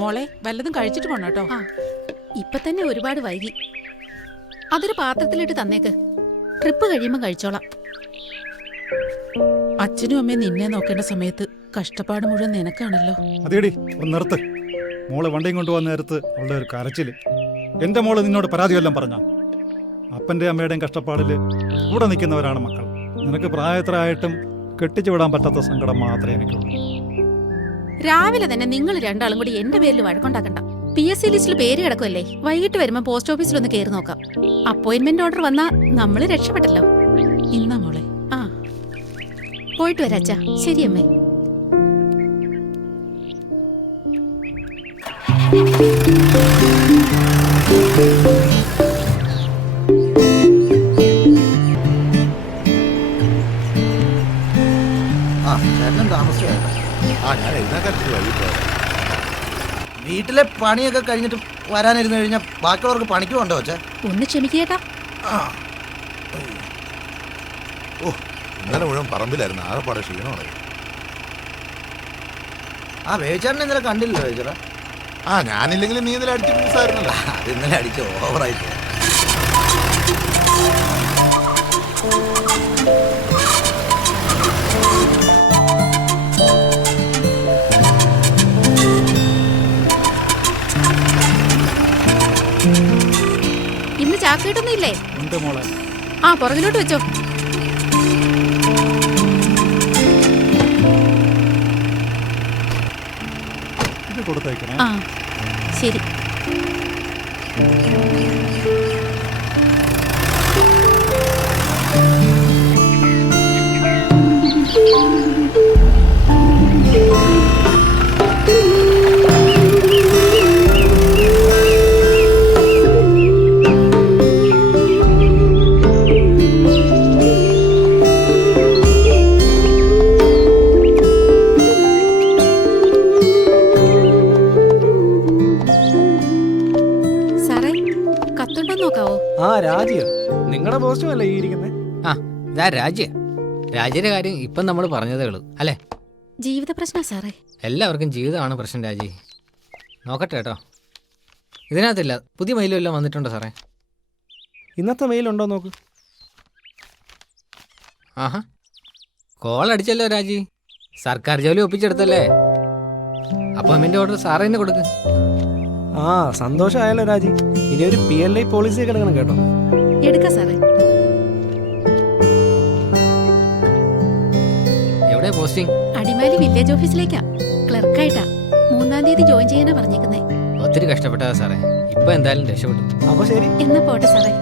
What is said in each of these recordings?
മോളെ വല്ലതും കഴിച്ചിട്ട് പോണം കേട്ടോ. ഇപ്പൊ തന്നെ ഒരുപാട് വൈകി. അതൊരു പാത്രത്തിലിട്ട് തന്നേക്ക്, ട്രിപ്പ് കഴിയുമ്പോ കഴിച്ചോളാം. അച്ഛനും അമ്മയും നിന്നെ നോക്കേണ്ട സമയത്ത് കഷ്ടപ്പാട് മുഴുവൻ നിനക്കാണല്ലോ. അതേടി ഒന്ന് നിർത്ത്. മോള് വണ്ടിയും കൊണ്ടുപോകുന്ന നേരത്ത് അവളുടെ ഒരു കരച്ചില്. എന്റെ മോള് നിന്നോട് പരാതിയെല്ലാം പറഞ്ഞ അപ്പന്റെ അമ്മയുടെയും കഷ്ടപ്പാടില് കൂടെ നിൽക്കുന്നവരാണ് മക്കൾ. നിനക്ക് പ്രായത്തിലായിട്ടും കെട്ടിച്ചു വിടാൻ പറ്റാത്ത സങ്കടം മാത്രമേ എനിക്കുള്ളൂ. രാവിലെ തന്നെ നിങ്ങൾ രണ്ടാളും കൂടി എന്റെ പേരിൽ വഴക്കുണ്ടാക്കണ്ട. PSC ലിസ്റ്റിൽ പേര് കിടക്കുമല്ലേ, വൈകിട്ട് വരുമ്പോ പോസ്റ്റ് ഓഫീസിലൊന്ന് കയറി നോക്കാം. അപ്പോയിന്റ്മെന്റ് ഓർഡർ വന്നാ നമ്മള് രക്ഷപ്പെട്ടല്ലോ. ഇന്നാ മോളെ. പോയിട്ട് വരാച്ചാ. ശരി അമ്മേ. വീട്ടിലെ പണിയൊക്കെ കഴിഞ്ഞിട്ട് വരാനിരുന്നു കഴിഞ്ഞാൽ ബാക്കിയുള്ളവർക്ക് പണിക്ക് പോണ്ടോ? ഒന്ന് ക്ഷമിക്കേട്ടാ. ഇന്നലെ മുഴുവൻ പറമ്പിലായിരുന്നു, ആകെപ്പാടെ ക്ഷീണമാണ്. വേവിച്ചേട്ടനെ ഇന്നലെ കണ്ടില്ലല്ലോ വേവിച്ചേട്ടാ. ഞാനില്ലെങ്കിലും നീ ഇന്നലെ അടിച്ച് പൂസായിരുന്നല്ലോ. അത് ഇന്നലെ അടിച്ച് ഓവറായിട്ട്. ഇന്ന് ചാക്കേട്ടൊന്നും ഇല്ലേ? ഉണ്ട് മോളെ. പുറകിലോട്ട് വെച്ചോ. ഇത് കൊടുത്തേക്കണേ. ശരി. രാജിയോ? നിങ്ങളുടെ പോസ്റ്റും അല്ലേ ഈ ഇരിക്കുന്നത്? ഇതാ രാജ്യ. രാജ്യയുടെ കാര്യം ഇപ്പം നമ്മൾ പറഞ്ഞതേ ഉള്ളൂ അല്ലേ? ജീവിത പ്രശ്നം സാറേ. എല്ലാവർക്കും ജീവിതമാണ് പ്രശ്നം രാജി. നോക്കട്ടെ കേട്ടോ. ഇതിനകത്തില്ല, പുതിയ മെയിലും എല്ലാം വന്നിട്ടുണ്ടോ സാറേ? ഇന്നത്തെ മെയിലുണ്ടോ നോക്ക്. കോൾ അടിച്ചല്ലോ രാജി. സർക്കാർ ജോലി ഒപ്പിച്ചെടുത്തല്ലേ? അപ്പോയിന്റ്മെന്റ് ഓർഡർ സാറേ തന്നെ കൊടുക്ക്. സന്തോഷമായല്ലോ രാജി. ഇനി ഒരു PLI പോളിസി കിടക്കണം കേട്ടോ. എടുക്കാം സാറേ. എവിടെ പോസ്റ്റിംഗ്? അടിമാലി വില്ലേജ് ഓഫീസിലേക്കാ, ക്ലർക്കായിട്ടാ. 3-ാം തീയതി ജോയിൻ ചെയ്യാനാ പറഞ്ഞേക്കുന്നേ. ഒത്തിരി കഷ്ടപ്പെട്ടതാ സാറേ. ഇപ്പൊ എന്തായാലും രക്ഷപ്പെട്ടു. അപ്പൊ ശരി, എന്നാ പോട്ടെ സാറേ.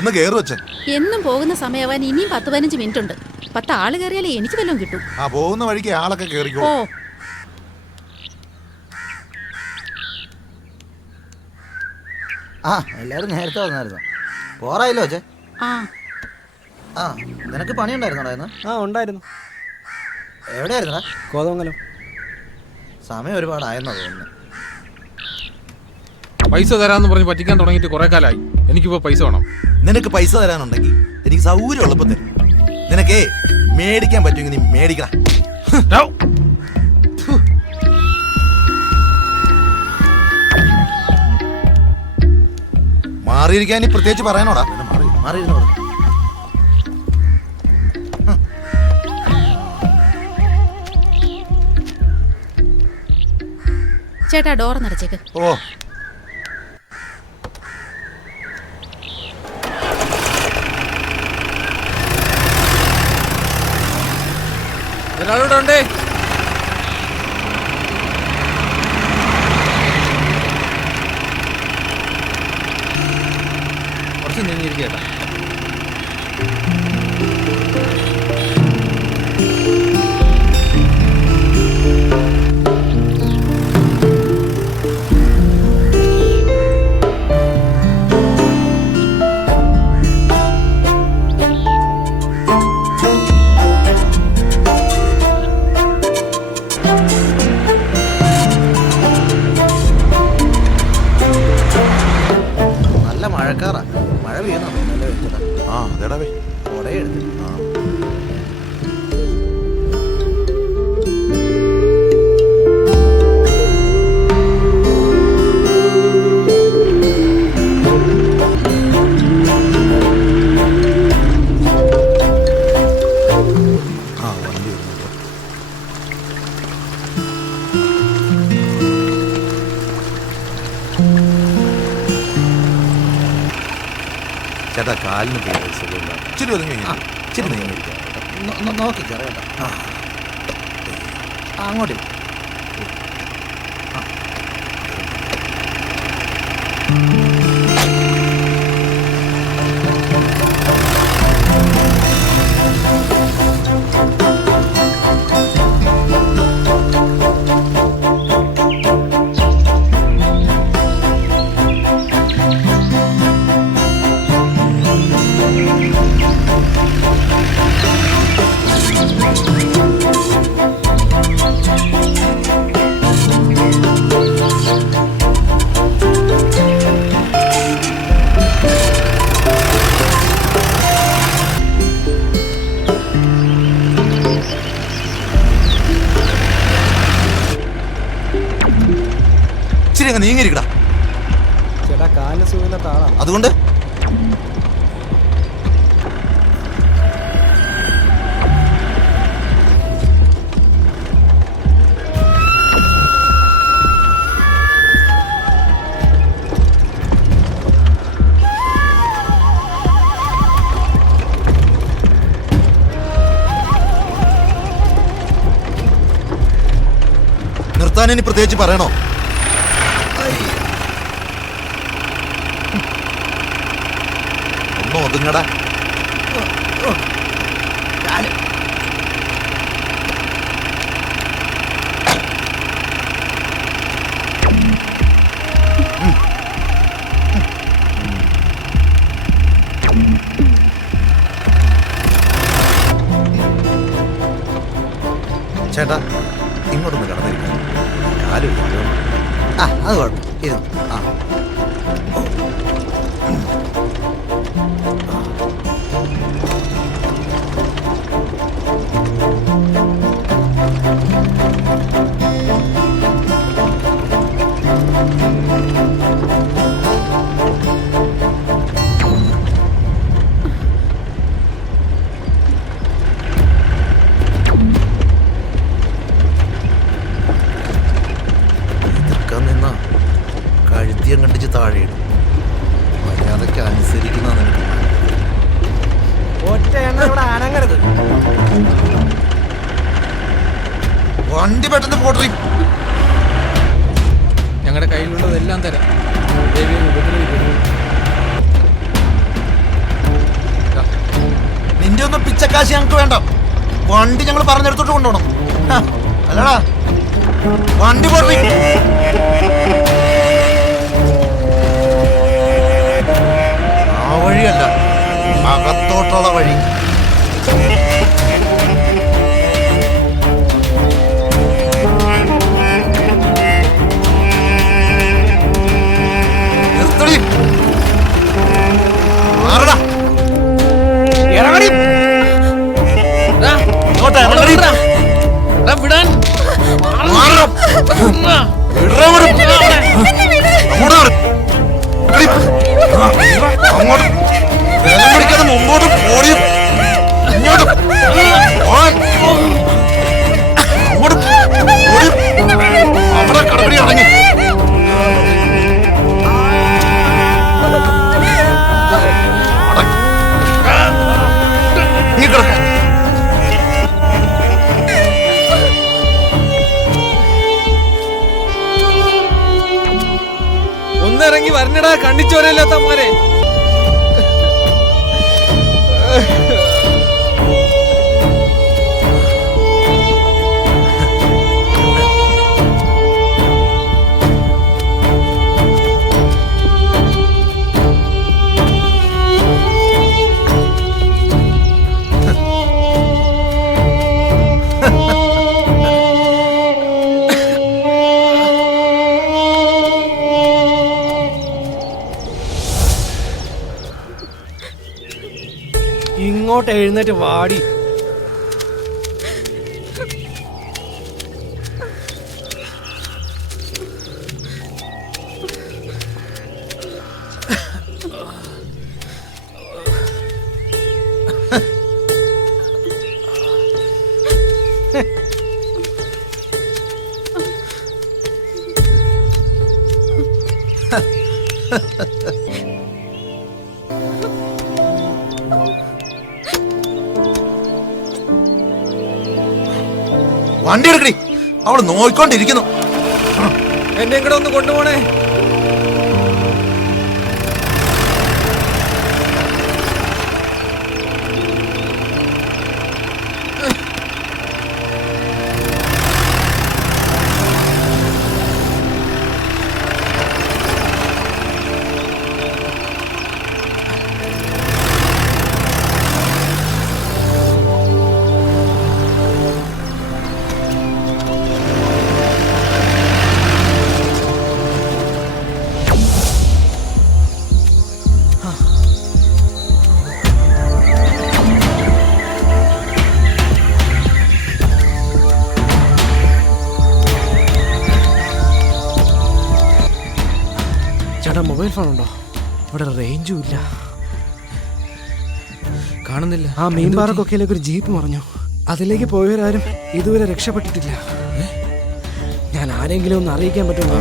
ഒന്ന് കേറി വെച്ചേ. എന്നും പോകുന്ന സമയമാവാൻ ഇനിയും 10-15 മിനിറ്റ് ഉണ്ട്. 10 ആള് കയറിയാലേ എനിക്ക് വല്ലതും കിട്ടും. പോകുന്ന വഴിക്ക് ആളൊക്കെ കേറിക്കോ. എല്ലാവരും നേരത്തെ വന്നായിരുന്നു. പോറായില്ലോ അച്ഛേ. നിനക്ക് പണി ഉണ്ടായിരുന്നോടായിരുന്നു? ഉണ്ടായിരുന്നു. എവിടെയായിരുന്നടാ? കോതമംഗലം. സമയം ഒരുപാടായെന്നോ തോന്നുന്നു. പൈസ തരാന്ന് പറഞ്ഞ് പറ്റിക്കാൻ തുടങ്ങിയിട്ട് കുറെ കാലമായി. എനിക്കിപ്പോ പൈസ വേണം. നിനക്ക് പൈസ തരാനുണ്ടെങ്കിൽ എനിക്ക് സൗകര്യം ഉള്ളപ്പോ തരും. നിനക്കേ മേടിക്കാൻ പറ്റുമെങ്കിൽ നീ മേടിക്കണം. മാറിയിരിക്കാൻ നീ പ്രത്യേകിച്ച് പറയാനോടാ. മാറിയിരുന്നോട്. ചേട്ടാ ഡോർ നടച്ചേക്ക്. ഒരാളോടെ ഉണ്ടേ. കുറച്ച് നീങ്ങിയിരിക്കേട്ടാ. നല്ല മഴക്കാറാ. മഴ പെയ്യുന്നു. നല്ല വെയിലാ. ആ അതേടാ വേ. കൊടയെടുത്ത്. ആ. ആ വണ്ടി വരുന്നുണ്ടോ? ചേട്ടാ കാലിന് പോയി സുഖമില്ല. ഇച്ചിരി ഒതുങ്ങി ഇച്ചിരി നീങ്ങി ഇരിക്കാം. നോക്കിക്കറിയാം കേട്ടോ. അങ്ങോട്ട് ഇച്ചിരി അങ്ങ് നീങ്ങിരിക്കടാ. ചേട്ടാ കാലിന് സുഖമില്ലാത്ത ആളാണ്. അതുകൊണ്ട് നിർത്താൻ ഇനി പ്രത്യേകിച്ച് പറയണോ? ഒന്ന് ഒതുങ്ങടാ. ചേട്ടാ ഇങ്ങോട്ടൊന്ന് കടന്നിരിക്കാം. കാല് വയ്ക്കാം. ആ അത് കുഴപ്പം. ഇരുന്നു. ആ നിന്ന കഴുത്തിയം കണ്ടിച്ച് താഴെയിടും. മര്യാദയ്ക്ക് അനുസരിക്കുന്ന നിനക്ക് ഒറ്റ എണ്ണ ഇവിടെ അനങ്ങരുത്. വണ്ടി പെട്ടെന്ന് പോട്ടെ. ഞങ്ങളുടെ കയ്യിലുള്ളതെല്ലാം തരാം. ദേവിയെ ഉപദ്രവിക്കരുത്. നിന്റെ ഒന്നും പിച്ചക്കാശി ഞങ്ങൾക്ക് വേണ്ട. വണ്ടി ഞങ്ങൾ പറഞ്ഞെടുത്തോട്ട് കൊണ്ടുപോകണം. അല്ലടാ വണ്ടി പോട്ടെ. ആ വഴിയല്ല, അകത്തോട്ടുള്ള വഴി. നിർത്തടി. മാറടാ. ഇറങ്ങടി. ഇങ്ങോട്ട് ഇറങ്ങടി. വിടാൻ മാറണം. വിടറാ വിടും. അങ്ങോട്ട് വിട്. അങ്ങോട്ട് വേഗം പിടിക്കാതെ മുമ്പോട്ട് പോടി. ഇങ്ങോട്ട് പോകാൻ. അങ്ങോട്ട് പോടി. അവിടെ കടപടി ഇറങ്ങി. നീ കിടക്ക. ഒന്നിറങ്ങി വരണടാ കണ്ണിച്ചോരല്ലാത്തമാരെ. ഇങ്ങോട്ട് എഴുന്നേറ്റ് വാടി. വണ്ടി എടുക്കടി, അവള് നോയിക്കൊണ്ടിരിക്കുന്നു. എന്നെ കൂടെ ഒന്ന് കൊണ്ടുപോണേ. ചേട്ടാ മൊബൈൽ ഫോൺ ഉണ്ടോ? ഇവിടെ റേഞ്ചും ഇല്ല. കാണുന്നില്ല. ആ മീൻപാറ കൊക്കയിലേക്ക് ഒരു ജീപ്പ് മറിഞ്ഞു. അതിലേക്ക് പോയവരാരും ഇതുവരെ രക്ഷപ്പെട്ടിട്ടില്ല. ഞാൻ ആരെങ്കിലും ഒന്ന് അറിയിക്കാൻ പറ്റുമോ?